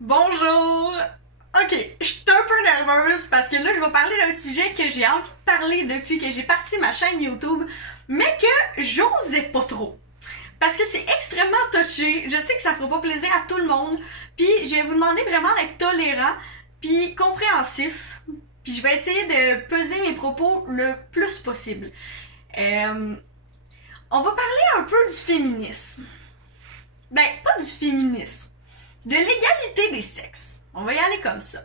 Bonjour! Ok, je suis un peu nerveuse parce que là, je vais parler d'un sujet que j'ai envie de parler depuis que j'ai parti ma chaîne YouTube, mais que j'osais pas trop. Parce que c'est extrêmement touché, je sais que ça fera pas plaisir à tout le monde, puis je vais vous demander vraiment d'être tolérant, puis compréhensif, puis je vais essayer de peser mes propos le plus possible. On va parler un peu du féminisme. Ben, pas du féminisme. De l'égalité des sexes. On va y aller comme ça.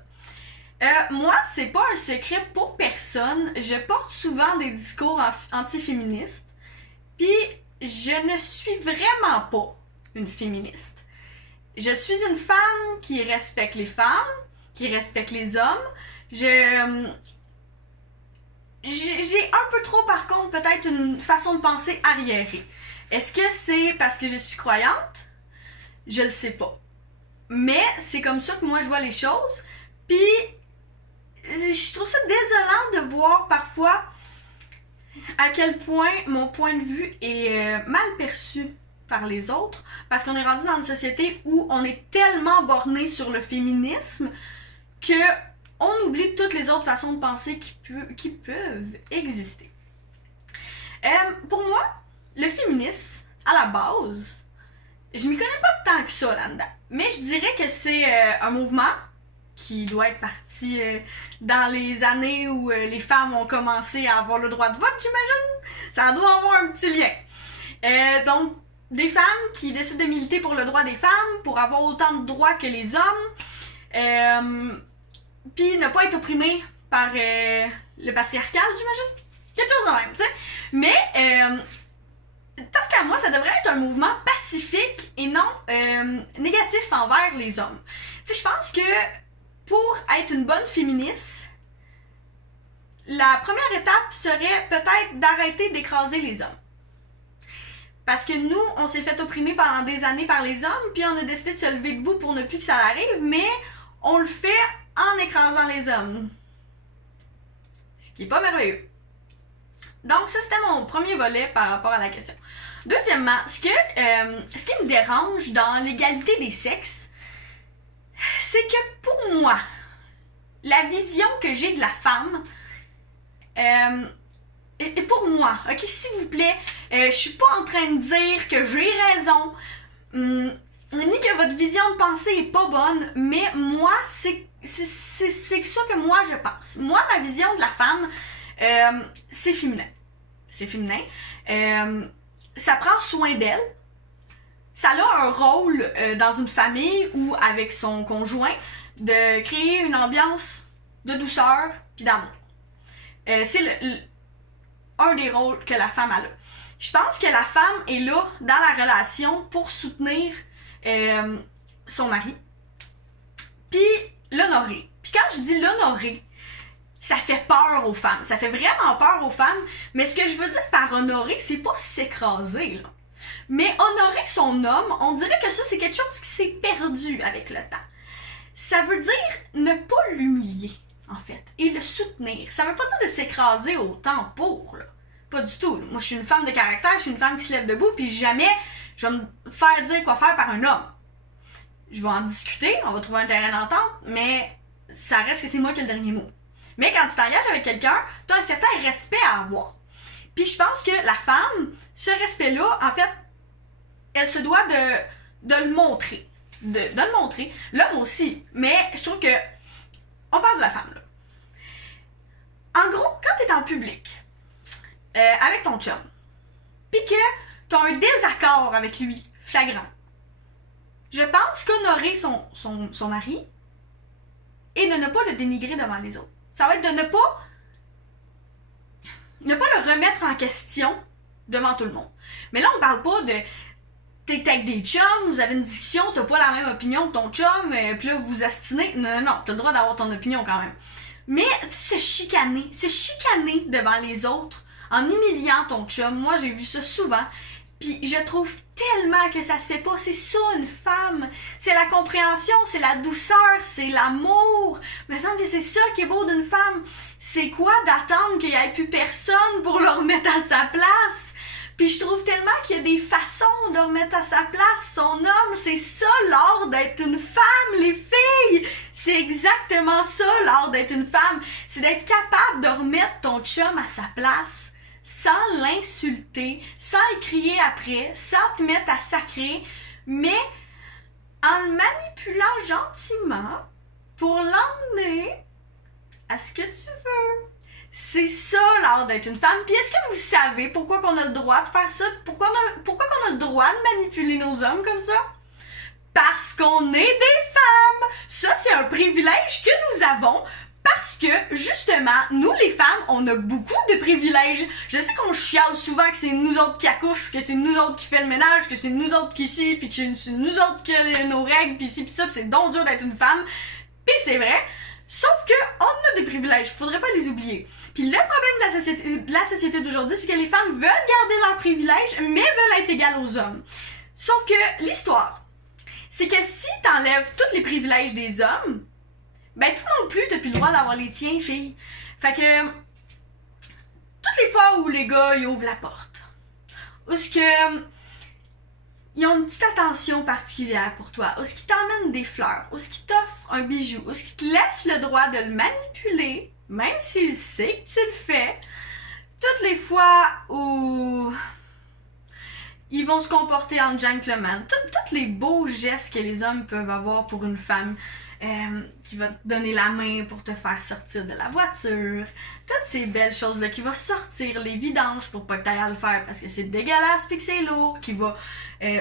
Moi, c'est pas un secret pour personne. Je porte souvent des discours antiféministes. Puis, je ne suis vraiment pas une féministe. Je suis une femme qui respecte les femmes, qui respecte les hommes. J'ai un peu trop, par contre, peut-être une façon de penser arriérée. Est-ce que c'est parce que je suis croyante? Je le sais pas. Mais c'est comme ça que moi je vois les choses. Puis je trouve ça désolant de voir parfois à quel point mon point de vue est mal perçu par les autres. Parce qu'on est rendu dans une société où on est tellement borné sur le féminisme que on oublie toutes les autres façons de penser qui peuvent exister. Pour moi, le féminisme, à la base, je m'y connais pas tant que ça là-dedans. Mais je dirais que c'est un mouvement qui doit être parti dans les années où les femmes ont commencé à avoir le droit de vote, j'imagine. Ça doit avoir un petit lien. Donc, des femmes qui décident de militer pour le droit des femmes, pour avoir autant de droits que les hommes, puis ne pas être opprimées par le patriarcal, j'imagine. Quelque chose de même, tu sais. Mais tant qu'à moi, ça devrait être un mouvement pacifique et non négatif envers les hommes. Tu sais, je pense que pour être une bonne féministe, la première étape serait peut-être d'arrêter d'écraser les hommes. Parce que nous, on s'est fait opprimer pendant des années par les hommes, puis on a décidé de se lever debout pour ne plus que ça arrive, mais on le fait en écrasant les hommes. Ce qui est pas merveilleux. Donc ça, c'était mon premier volet par rapport à la question. Deuxièmement, ce qui me dérange dans l'égalité des sexes, c'est que pour moi, la vision que j'ai de la femme, et pour moi, ok, s'il vous plaît, je suis pas en train de dire que j'ai raison, ni que votre vision de pensée est pas bonne, mais moi, c'est ça que moi je pense. Moi, ma vision de la femme, c'est féminin. C'est féminin. Ça prend soin d'elle. Ça a un rôle dans une famille ou avec son conjoint de créer une ambiance de douceur puis d'amour. C'est un des rôles que la femme a là. Je pense que la femme est là dans la relation pour soutenir son mari puis l'honorer. Puis quand je dis l'honorer, ça fait peur aux femmes. Ça fait vraiment peur aux femmes. Mais ce que je veux dire par honorer, c'est pas s'écraser, là. Mais honorer son homme, on dirait que ça, c'est quelque chose qui s'est perdu avec le temps. Ça veut dire ne pas l'humilier, en fait, et le soutenir. Ça veut pas dire de s'écraser autant pour, là. Pas du tout. Moi, je suis une femme de caractère, je suis une femme qui se lève debout, puis jamais je vais me faire dire quoi faire par un homme. Je vais en discuter, on va trouver un terrain d'entente, mais ça reste que c'est moi qui ai le dernier mot. Mais quand tu t'engages avec quelqu'un, tu as un certain respect à avoir. Puis je pense que la femme, ce respect-là, en fait, elle se doit de le montrer. De le montrer. L'homme aussi. Mais je trouve que on parle de la femme, là. En gros, quand tu es en public, avec ton chum, puis que tu as un désaccord avec lui, flagrant, je pense qu'honorer son mari et de ne pas le dénigrer devant les autres. Ça va être de ne pas le remettre en question devant tout le monde. Mais là, on parle pas de t'es avec des chums, vous avez une discussion, t'as pas la même opinion que ton chum, puis là, vous vous astinez. Non, t'as le droit d'avoir ton opinion quand même. Mais, tu sais, se chicaner devant les autres, en humiliant ton chum, moi, j'ai vu ça souvent, puis je trouve tellement que ça se fait pas. C'est ça, une femme. C'est la compréhension, c'est la douceur, c'est l'amour. Il me semble que c'est ça qui est beau d'une femme. C'est quoi d'attendre qu'il n'y ait plus personne pour le remettre à sa place? Puis je trouve tellement qu'il y a des façons de remettre à sa place son homme. C'est ça l'art d'être une femme, les filles! exactement ça, l'art d'être une femme. C'est d'être capable de remettre ton chum à sa place sans l'insulter, sans y crier après, sans te mettre à sacrer, mais en le manipulant gentiment pour l'emmener à ce que tu veux. C'est ça l'art d'être une femme. Puis est-ce que vous savez pourquoi qu'on a le droit de faire ça? Pourquoi qu'on a le droit de manipuler nos hommes comme ça? Parce qu'on est des femmes! Ça, c'est un privilège que nous avons parce que, justement, nous les femmes, on a beaucoup de privilèges. Je sais qu'on chiale souvent que c'est nous autres qui accouchent, que c'est nous autres qui fait le ménage, que c'est nous autres qui ci, puis que c'est nous autres qui a nos règles, puis ci, puis ça, puis c'est donc dur d'être une femme. Puis c'est vrai, sauf que on a des privilèges, faudrait pas les oublier. Puis le problème de la société d'aujourd'hui, c'est que les femmes veulent garder leurs privilèges, mais veulent être égales aux hommes. Sauf que l'histoire, c'est que si t'enlèves tous les privilèges des hommes, ben toi non plus t'as plus le droit d'avoir les tiens, fille. Fait que toutes les fois où les gars ils ouvrent la porte, où ce que ils ont une petite attention particulière pour toi, où ce qu'ils t'emmènent des fleurs, où ce qu'ils t'offrent un bijou, où ce qu'ils te laissent le droit de le manipuler, même s'il sait que tu le fais, toutes les fois où ils vont se comporter en gentleman, tous les beaux gestes que les hommes peuvent avoir pour une femme, qui va te donner la main pour te faire sortir de la voiture, toutes ces belles choses-là, qui va sortir les vidanges pour pas que t'ailles à le faire parce que c'est dégueulasse pis que c'est lourd, qui va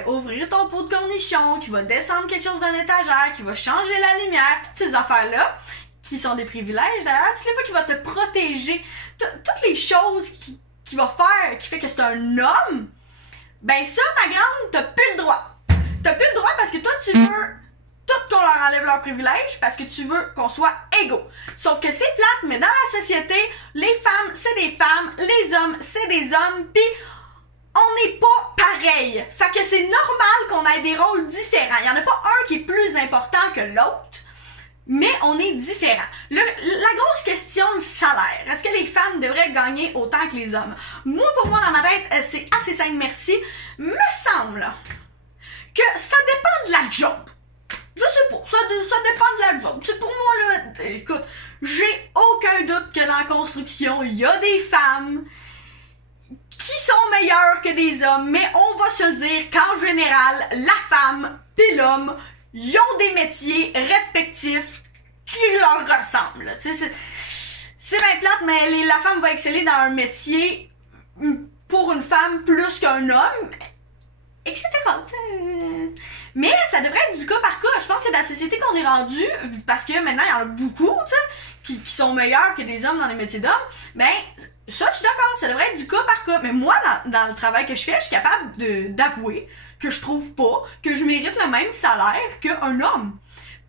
ouvrir ton pot de cornichon, qui va descendre quelque chose d'un étagère, qui va changer la lumière, toutes ces affaires-là, qui sont des privilèges d'ailleurs, toutes les fois qu'il va te protéger, toutes les choses qui va faire, qui fait que c'est un homme, ben ça, ma grande, t'as plus le droit. T'as plus le droit parce que toi, tu veux tout qu'on leur enlève leurs privilèges parce que tu veux qu'on soit égaux. Sauf que c'est plate, mais dans la société, les femmes, c'est des femmes, les hommes, c'est des hommes, pis on n'est pas pareil. Fait que c'est normal qu'on ait des rôles différents. Il y en a pas un qui est plus important que l'autre, mais on est différents. La grosse question, le salaire. Est-ce que les femmes devraient gagner autant que les hommes? Moi, pour moi, dans ma tête, c'est assez simple, merci. Me semble que ça dépend de la job. Je sais pas, ça dépend de la job. C'est pour moi, là, écoute, j'ai aucun doute que dans la construction, il y a des femmes qui sont meilleures que des hommes, mais on va se le dire qu'en général, la femme pis l'homme, ils ont des métiers respectifs qui leur ressemblent. Tu sais, c'est bien plate, mais la femme va exceller dans un métier pour une femme plus qu'un homme, etc. Mais ça devrait être du cas par cas. Je pense que c'est dans la société qu'on est rendu, parce que maintenant, il y en a beaucoup, tu sais, qui sont meilleurs que des hommes dans les métiers d'hommes. Ben, ça, je suis d'accord, ça devrait être du cas par cas. Mais moi, dans le travail que je fais, je suis capable d'avouer que je trouve pas que je mérite le même salaire qu'un homme.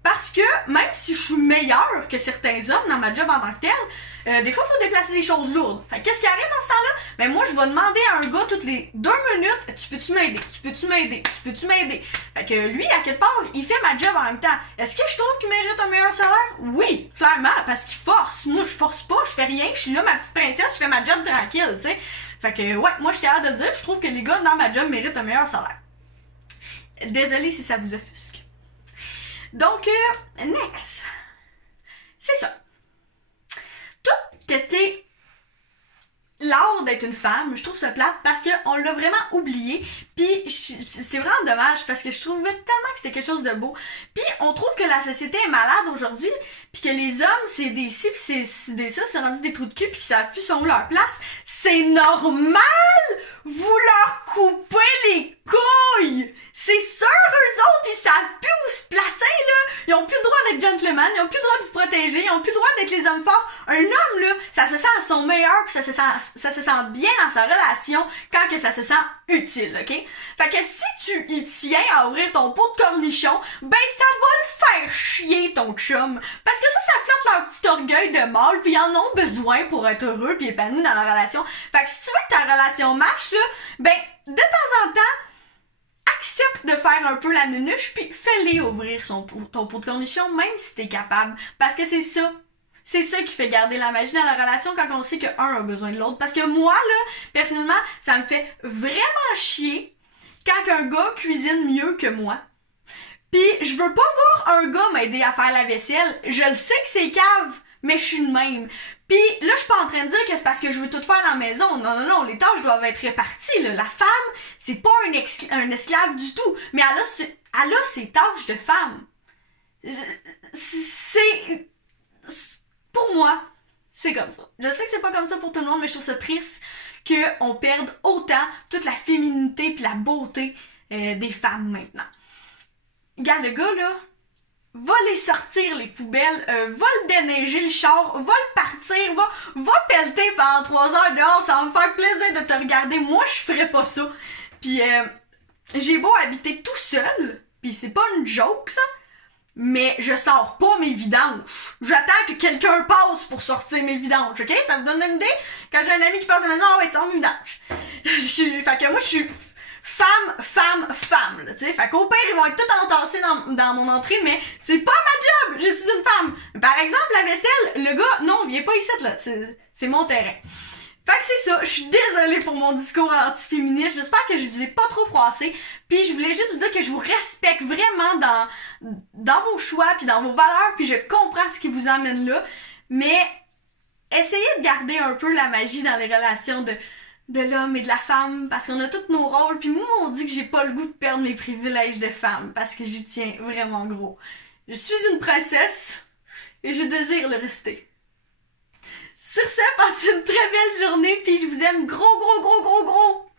Parce que, même si je suis meilleure que certains hommes dans ma job en tant que tel, des fois, il faut déplacer des choses lourdes. Fait qu'est-ce qui arrive dans ce temps-là? Ben, moi, je vais demander à un gars toutes les 2 minutes, tu peux-tu m'aider? Tu peux-tu m'aider? Tu peux-tu m'aider? Fait que lui, à quelque part, il fait ma job en même temps. Est-ce que je trouve qu'il mérite un meilleur salaire? Oui, clairement, parce qu'il force. Moi, je force pas, je fais rien, je suis là, ma petite princesse, je fais ma job tranquille, tu sais. Fait que, ouais, moi, je suis capable de dire, je trouve que les gars dans ma job méritent un meilleur salaire. Désolée si ça vous offusque. Donc, next. C'est ça. Tout qu'est-ce qui est l'art d'être une femme, je trouve ça plate parce qu'on l'a vraiment oublié. Puis c'est vraiment dommage parce que je trouvais tellement que c'était quelque chose de beau. Puis on trouve que la société est malade aujourd'hui, puis que les hommes, c'est des ci, puis c'est des ça, c'est rendu des trous de cul, puis qu'ils savent plus sont où leur place. C'est normal! Vous leur coupez les couilles! C'est sûr, eux autres, ils savent plus où se placer, là! Ils ont plus le droit d'être gentlemen, ils ont plus le droit de vous protéger, ils ont plus le droit d'être les hommes forts. Un homme, là, ça se sent à son meilleur, puis ça se sent bien dans sa relation quand que ça se sent utile, ok? Fait que si tu y tiens à ouvrir ton pot de cornichon, ben ça va le faire chier, ton chum. Parce que ça flatte leur petit orgueil de mâle, puis ils en ont besoin pour être heureux puis épanouis dans leur relation. Fait que si tu veux que ta relation marche, là, ben, de temps en temps, accepte de faire un peu la nunuche, puis fais-les ouvrir ton pot de cornichon, même si t'es capable. Parce que c'est ça. C'est ça qui fait garder la magie dans la relation quand on sait que un a besoin de l'autre. Parce que moi, là, personnellement, ça me fait vraiment chier quand un gars cuisine mieux que moi. Puis je veux pas voir un gars m'aider à faire la vaisselle. Je le sais que c'est cave, mais je suis de même. Puis là, je suis pas en train de dire que c'est parce que je veux tout faire dans la maison. Non, non, non, les tâches doivent être réparties, là. La femme, c'est pas un esclave du tout, mais elle a ses tâches de femme. C'est... Pour moi, c'est comme ça. Je sais que c'est pas comme ça pour tout le monde, mais je trouve ça triste qu'on perde autant toute la féminité puis la beauté des femmes maintenant. Regarde, le gars, là, va les sortir, les poubelles, va le déneiger, le char, va le partir, va pelleter pendant 3 heures dehors, ça va me faire plaisir de te regarder. Moi, je ferais pas ça. Puis, j'ai beau habiter tout seul, puis c'est pas une joke, là, mais je sors pas mes vidanges. J'attends que quelqu'un passe pour sortir mes vidanges, ok? Ça vous donne une idée? Quand j'ai un ami qui passe à la maison, ah ouais, sort mes vidanges. Fait que moi, je suis femme, là, tu sais. Fait qu'au pire, ils vont être tout entassés dans mon entrée, mais c'est pas ma job! Je suis une femme! Par exemple, la vaisselle, le gars, non, viens pas ici, là. C'est mon terrain. Fait que c'est ça, je suis désolée pour mon discours anti-féministe, j'espère que je vous ai pas trop froissé, puis je voulais juste vous dire que je vous respecte vraiment dans vos choix, puis dans vos valeurs, puis je comprends ce qui vous amène là, mais essayez de garder un peu la magie dans les relations de l'homme et de la femme, parce qu'on a tous nos rôles, puis moi on dit que j'ai pas le goût de perdre mes privilèges de femme, parce que j'y tiens vraiment gros. Je suis une princesse, et je désire le rester. Sur ce, passez une très belle journée, puis je vous aime gros, gros, gros, gros, gros!